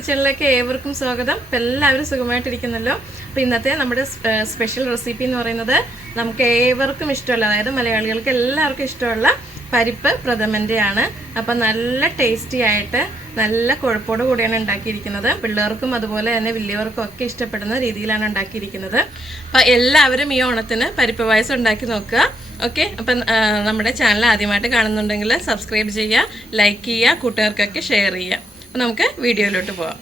കിച്ചണിലേക്ക് ഏവർക്കും സ്വാഗതം. അപ്പോൾ എല്ലാവരും സുഖമായിട്ടിരിക്കുന്നല്ലോ. അപ്പോൾ ഇന്നത്തെ നമ്മുടെ സ്പെഷ്യൽ റെസിപ്പി എന്ന് പറയുന്നത് നമുക്ക് ഏവർക്കും ഇഷ്ടമുള്ള, അതായത് മലയാളികൾക്ക് എല്ലാവർക്കും ഇഷ്ടമുള്ള പരിപ്പ് പ്രഥമൻ്റെയാണ്. അപ്പം നല്ല ടേസ്റ്റി ആയിട്ട് നല്ല കൊഴുപ്പോട് കൂടിയാണ് ഉണ്ടാക്കിയിരിക്കുന്നത്. പിള്ളേർക്കും അതുപോലെ തന്നെ വലിയവർക്കും ഒക്കെ ഇഷ്ടപ്പെടുന്ന രീതിയിലാണ് ഉണ്ടാക്കിയിരിക്കുന്നത്. അപ്പം എല്ലാവരും ഈ ഓണത്തിന് പരിപ്പ് പായസം ഉണ്ടാക്കി നോക്കുക. ഓക്കെ, അപ്പം നമ്മുടെ ചാനൽ ആദ്യമായിട്ട് കാണുന്നുണ്ടെങ്കിൽ സബ്സ്ക്രൈബ് ചെയ്യുക, ലൈക്ക് ചെയ്യുക, കൂട്ടുകാർക്കൊക്കെ ഷെയർ ചെയ്യുക. അപ്പം നമുക്ക് വീഡിയോയിലോട്ട് പോവാം.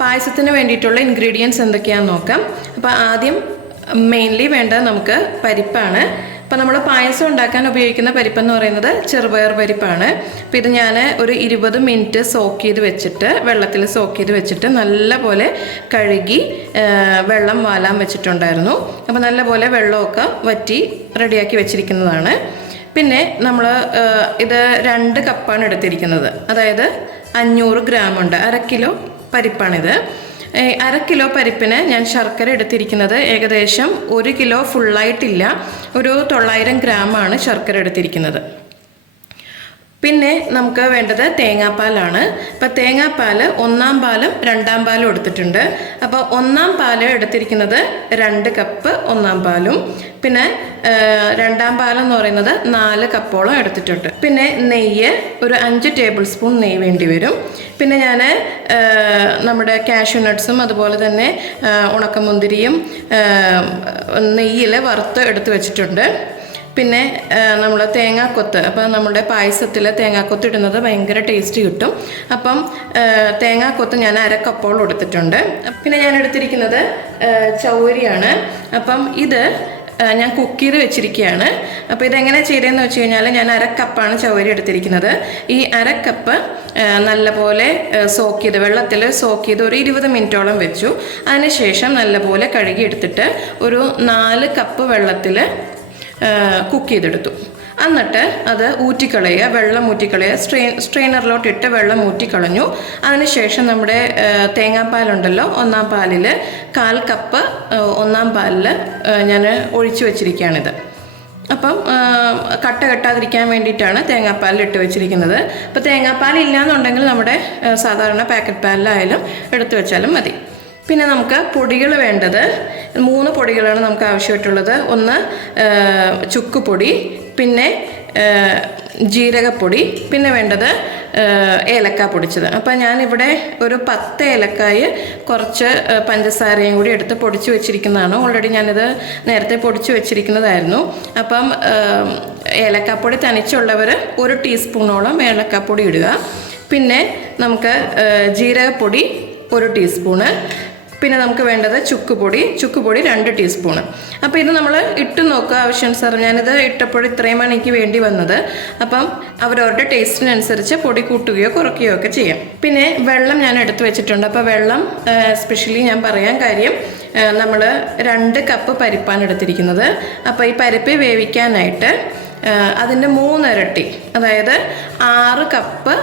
പായസത്തിന് വേണ്ടിയിട്ടുള്ള ഇൻഗ്രീഡിയൻസ് എന്തൊക്കെയാണെന്ന് നോക്കാം. അപ്പോൾ ആദ്യം മെയിൻലി വേണ്ടത് നമുക്ക് പരിപ്പാണ്. അപ്പോൾ നമ്മൾ പായസം ഉണ്ടാക്കാൻ ഉപയോഗിക്കുന്ന പരിപ്പെന്ന് പറയുന്നത് ചെറുപയർ പരിപ്പാണ്. അപ്പോൾ ഇത് ഞാൻ ഒരു 20 മിനിറ്റ് സോക്ക് ചെയ്ത് വെച്ചിട്ട്, വെള്ളത്തിൽ സോക്ക് ചെയ്ത് വെച്ചിട്ട് നല്ലപോലെ കഴുകി വെള്ളം വാലാൻ വെച്ചിട്ടുണ്ടായിരുന്നു. അപ്പോൾ നല്ലപോലെ വെള്ളമൊക്കെ വറ്റി റെഡിയാക്കി വെച്ചിരിക്കുന്നതാണ്. പിന്നെ നമ്മൾ ഇത് 2 കപ്പാണ് എടുത്തിരിക്കുന്നത്, അതായത് 500 ഗ്രാം ഉണ്ട്. 1/2 കിലോ പരിപ്പാണിത്. 1/2 കിലോ പരിപ്പിന് ഞാൻ ശർക്കര എടുത്തിരിക്കുന്നത് ഏകദേശം 1 കിലോ ഫുള്ളായിട്ടില്ല, ഒരു 900 ഗ്രാമാണ് ശർക്കര എടുത്തിരിക്കുന്നത്. പിന്നെ നമുക്ക് വേണ്ടത് തേങ്ങാപ്പാലാണ്. അപ്പോൾ തേങ്ങാപ്പാൽ 1 പാലും 2 പാലും എടുത്തിട്ടുണ്ട്. അപ്പോൾ 1 പാൽ എടുത്തിരിക്കുന്നത് 2 കപ്പ് 1 പാലും, പിന്നെ 2 പാലെന്ന് പറയുന്നത് 4 കപ്പോളം എടുത്തിട്ടുണ്ട്. പിന്നെ നെയ്യ് ഒരു 5 ടേബിൾ സ്പൂൺ നെയ്യ് വേണ്ടി വരും. പിന്നെ ഞാൻ നമ്മുടെ കാഷ്യൂ നട്ട്സും അതുപോലെ തന്നെ ഉണക്കമുന്തിരിയും നെയ്യിൽ വറുത്ത് എടുത്ത് വെച്ചിട്ടുണ്ട്. പിന്നെ നമ്മൾ തേങ്ങാക്കൊത്ത്, അപ്പോൾ നമ്മുടെ പായസത്തിൽ തേങ്ങാക്കൊത്ത് ഇടുന്നത് ഭയങ്കര ടേസ്റ്റ് കിട്ടും. അപ്പം തേങ്ങാക്കൊത്ത് ഞാൻ 1/2 കപ്പോളം എടുത്തിട്ടുണ്ട്. പിന്നെ ഞാൻ എടുത്തിരിക്കുന്നത് ചൗവരിയാണ്. അപ്പം ഇത് ഞാൻ കുക്ക് ചെയ്ത് വെച്ചിരിക്കുകയാണ്. അപ്പോൾ ഇതെങ്ങനെ ചെയ്തതെന്ന് വെച്ച് കഴിഞ്ഞാൽ ഞാൻ 1/2 കപ്പാണ് ചൗവരി എടുത്തിരിക്കുന്നത്. ഈ 1/2 കപ്പ് നല്ലപോലെ സോക്ക് ചെയ്ത്, വെള്ളത്തിൽ സോക്ക് ചെയ്ത് ഒരു 20 മിനിറ്റോളം വെച്ചു. അതിനുശേഷം നല്ലപോലെ കഴുകി എടുത്തിട്ട് ഒരു 4 കപ്പ് വെള്ളത്തിൽ കുക്ക് ചെയ്തെടുത്തു. എന്നിട്ട് അത് ഊറ്റിക്കളയുക, വെള്ളം ഊറ്റിക്കളയുക, സ്ട്രെയിനറിലോട്ടിട്ട് വെള്ളം ഊറ്റിക്കളഞ്ഞു. അതിനുശേഷം നമ്മുടെ തേങ്ങാപ്പാലുണ്ടല്ലോ, 1 പാലിൽ 1/4 കപ്പ് 1 പാലിൽ ഞാൻ ഒഴിച്ചു വെച്ചിരിക്കുകയാണിത്. അപ്പം കട്ട കെട്ടാതിരിക്കാൻ വേണ്ടിയിട്ടാണ് തേങ്ങാപ്പാലിൽ ഇട്ട് വെച്ചിരിക്കുന്നത്. അപ്പോൾ തേങ്ങാപ്പാൽ ഇല്ലയെന്നുണ്ടെങ്കിൽ നമ്മുടെ സാധാരണ പാക്കറ്റ് പാലിലായാലും എടുത്തു വെച്ചാലും മതി. പിന്നെ നമുക്ക് പൊടികൾ വേണ്ടത് 3 പൊടികളാണ് നമുക്ക് ആവശ്യമായിട്ടുള്ളത്. ഒന്ന് ചുക്കുപൊടി, പിന്നെ ജീരകപ്പൊടി, പിന്നെ വേണ്ടത് ഏലക്ക പൊടിച്ചത്. അപ്പോൾ ഞാനിവിടെ ഒരു 10 ഏലക്കായ് കുറച്ച് പഞ്ചസാരയും കൂടി എടുത്ത് പൊടിച്ച് വെച്ചിരിക്കുന്നതാണ്. ഓൾറെഡി ഞാനിത് നേരത്തെ പൊടിച്ച് വെച്ചിരിക്കുന്നതായിരുന്നു. അപ്പം ഏലക്കാപ്പൊടി തനിച്ചുള്ളവർ 1 ടീസ്പൂണോളം ഏലക്കാപ്പൊടി ഇടുക. പിന്നെ നമുക്ക് ജീരകപ്പൊടി 1 ടീസ്പൂണ്, പിന്നെ നമുക്ക് വേണ്ടത് ചുക്കുപൊടി 2 ടീസ്പൂണ്. അപ്പോൾ ഇത് നമ്മൾ ഇട്ട് നോക്കുക ആവശ്യാനുസരണം. ഞാനിത് ഇട്ടപ്പോൾ ഇത്രയുമാണ് എനിക്ക് വേണ്ടി വന്നത്. അപ്പം അവരവരുടെ ടേസ്റ്റിനനുസരിച്ച് പൊടി കൂട്ടുകയോ കുറയ്ക്കുകയോ ഒക്കെ ചെയ്യാം. പിന്നെ വെള്ളം ഞാൻ എടുത്ത് വെച്ചിട്ടുണ്ട്. അപ്പോൾ വെള്ളം സ്പെഷ്യലി ഞാൻ പറയാൻ കാര്യം, നമ്മൾ 2 കപ്പ് പരിപ്പാണ് എടുത്തിരിക്കുന്നത്. അപ്പോൾ ഈ പരിപ്പ് വേവിക്കാനായിട്ട് അതിൻ്റെ 3 ഇരട്ടി, അതായത് 6 കപ്പ്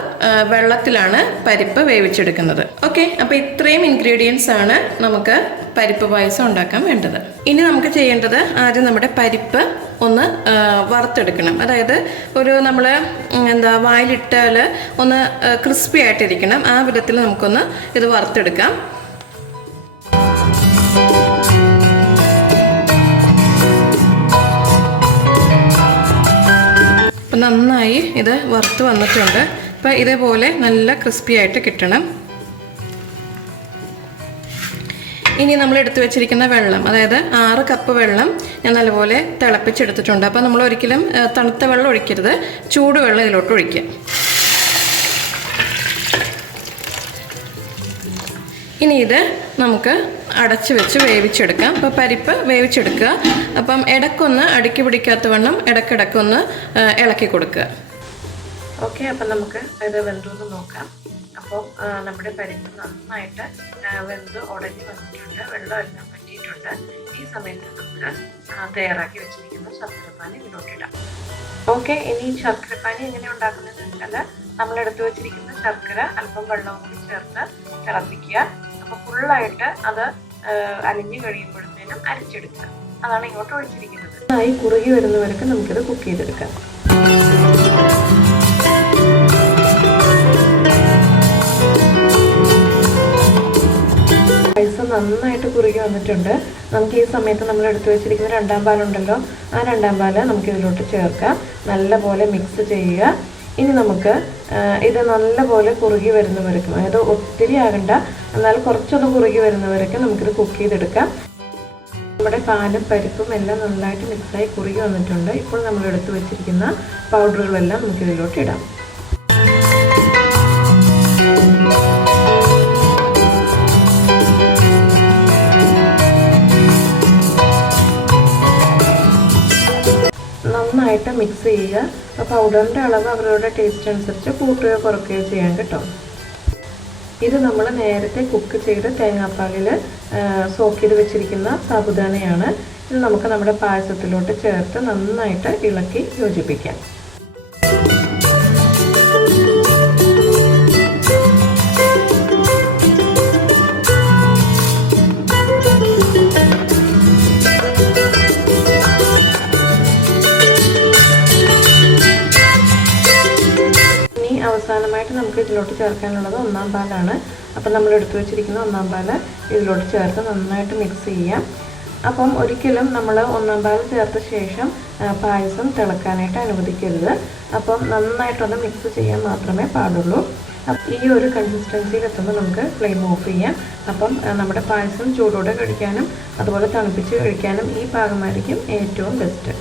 വെള്ളത്തിലാണ് പരിപ്പ് വേവിച്ചെടുക്കുന്നത്. ഓക്കെ, അപ്പോൾ ഇത്രയും ഇൻഗ്രീഡിയൻസ് ആണ് നമുക്ക് പരിപ്പ് പായസം ഉണ്ടാക്കാൻ വേണ്ടത്. ഇനി നമുക്ക് ചെയ്യേണ്ടത് ആദ്യം നമ്മുടെ പരിപ്പ് ഒന്ന് വറുത്തെടുക്കണം. അതായത് ഒരു നമ്മൾ വായിലിട്ടാൽ ഒന്ന് ക്രിസ്പി ആയിട്ടിരിക്കണം, ആ വിധത്തിൽ നമുക്കൊന്ന് ഇത് വറുത്തെടുക്കാം. നന്നായി ഇത് വറുത്ത് വന്നിട്ടുണ്ട്. അപ്പോൾ ഇതേപോലെ നല്ല ക്രിസ്പി ആയിട്ട് കിട്ടണം. ഇനി നമ്മൾ എടുത്തു വെച്ചിരിക്കുന്ന വെള്ളം, അതായത് 6 കപ്പ് വെള്ളം ഞാൻ നല്ലപോലെ തിളപ്പിച്ചെടുത്തിട്ടുണ്ട്. അപ്പോൾ നമ്മൾ ഒരിക്കലും തണുത്ത വെള്ളം ഒഴിക്കരുത്, ചൂടുവെള്ളം ഇതിലോട്ട് ഒഴിക്കുക. ഇനി ഇത് നമുക്ക് അടച്ചു വെച്ച് വേവിച്ചെടുക്കാം. അപ്പോൾ പരിപ്പ് വേവിച്ചെടുക്കുക. അപ്പം ഇടയ്ക്കൊന്ന് അടുക്കി പിടിക്കാത്ത വണ്ണം ഇടയ്ക്കിടയ്ക്കൊന്ന് ഇളക്കി കൊടുക്കുക. ഓക്കെ, അപ്പം നമുക്ക് ഇത് വെന്തൊന്ന് നോക്കാം. അപ്പോൾ നമ്മുടെ പരിപ്പ് നന്നായിട്ട് വെന്ത് ഉടഞ്ഞ് വന്നിട്ടുണ്ട്, വെള്ളമെല്ലാം പറ്റിയിട്ടുണ്ട്. ഈ സമയത്ത് നമുക്ക് തയ്യാറാക്കി വെച്ചിരിക്കുന്ന ശർക്കരപ്പാനി ഇതിലോട്ടിടാം. ഓക്കെ, ഇനി ശർക്കരപ്പാനി എങ്ങനെ ഉണ്ടാക്കുന്നതെന്ന് വെച്ചാൽ നമ്മളെടുത്ത് വെച്ചിരിക്കുന്ന ശർക്കര അല്പം വെള്ളവും കൂടി ചേർത്ത് തിളപ്പിക്കുക. അപ്പോൾ ഫുള്ളായിട്ട് അത് അലിഞ്ഞു കഴിയുമ്പോഴത്തേനും അരിച്ചെടുക്കുക. അതാണ് ഇങ്ങോട്ട് ഒഴിച്ചിരിക്കുന്നത്. നന്നായി കുറുകി വരുന്നവരൊക്കെ നമുക്കിത് കുക്ക് ചെയ്തെടുക്കാം. പായസം നന്നായിട്ട് കുറുകി വന്നിട്ടുണ്ട്. നമുക്ക് ഈ സമയത്ത് നമ്മൾ എടുത്തു വെച്ചിരിക്കുന്ന 2ാം പാലുണ്ടല്ലോ, ആ 2ാം പാല് നമുക്ക് ഇതിലോട്ട് ചേർക്കാം. നല്ലപോലെ മിക്സ് ചെയ്യുക. ഇനി നമുക്ക് ഇത് നല്ലപോലെ കുറുകി വരുന്നവരേക്കും, അതായത് ഒത്തിരി ആകണ്ട, എന്നാൽ കുറച്ചൊന്ന് കുറുകി വരുന്നവരൊക്കെ നമുക്കിത് കുക്ക് ചെയ്തെടുക്കാം. നമ്മുടെ പാലും പരിപ്പും എല്ലാം നന്നായിട്ട് മിക്സായി കുറുകി വന്നിട്ടുണ്ട്. ഇപ്പോൾ നമ്മൾ എടുത്തു വെച്ചിരിക്കുന്ന പൗഡറുകളെല്ലാം നമുക്കിതിലോട്ട് ഇടാം. നന്നായിട്ട് മിക്സ് ചെയ്യുക. പൗഡറിൻ്റെ അളവ് അവരുടെ ടേസ്റ്റ് അനുസരിച്ച് കൂട്ടുകയോ കുറയ്ക്കുകയോ ചെയ്യാൻ കേട്ടോ. ഇത് നമ്മൾ നേരത്തെ കുക്ക് ചെയ്ത് തേങ്ങാപ്പാലിൽ സോക്ക് ചെയ്ത് വെച്ചിരിക്കുന്ന സാബുദാനയാണ്. ഇത് നമുക്ക് നമ്മുടെ പായസത്തിലോട്ട് ചേർത്ത് നന്നായിട്ട് ഇളക്കി യോജിപ്പിക്കാം. അവസാനമായിട്ട് നമുക്ക് ഇതിലോട്ട് ചേർക്കാനുള്ളത് 1ാം പാലാണ്. അപ്പം നമ്മൾ എടുത്തു വെച്ചിരിക്കുന്ന 1ാം പാല് ഇതിലോട്ട് ചേർത്ത് നന്നായിട്ട് മിക്സ് ചെയ്യാം. അപ്പം ഒരിക്കലും നമ്മൾ 1ാം പാൽ ചേർത്ത ശേഷം പായസം തിളക്കാനായിട്ട് അനുവദിക്കരുത്. അപ്പം നന്നായിട്ടൊന്ന് മിക്സ് ചെയ്യാൻ മാത്രമേ പാടുള്ളൂ. ഈ ഒരു കൺസിസ്റ്റൻസിയിൽ എത്തുമ്പോൾ നമുക്ക് ഫ്ലെയിം ഓഫ് ചെയ്യാം. അപ്പം നമ്മുടെ പായസം ചൂടോടെ കഴിക്കാനും അതുപോലെ തണുപ്പിച്ച് കഴിക്കാനും ഈ പാകമായിരിക്കും ഏറ്റവും ബെസ്റ്റ്.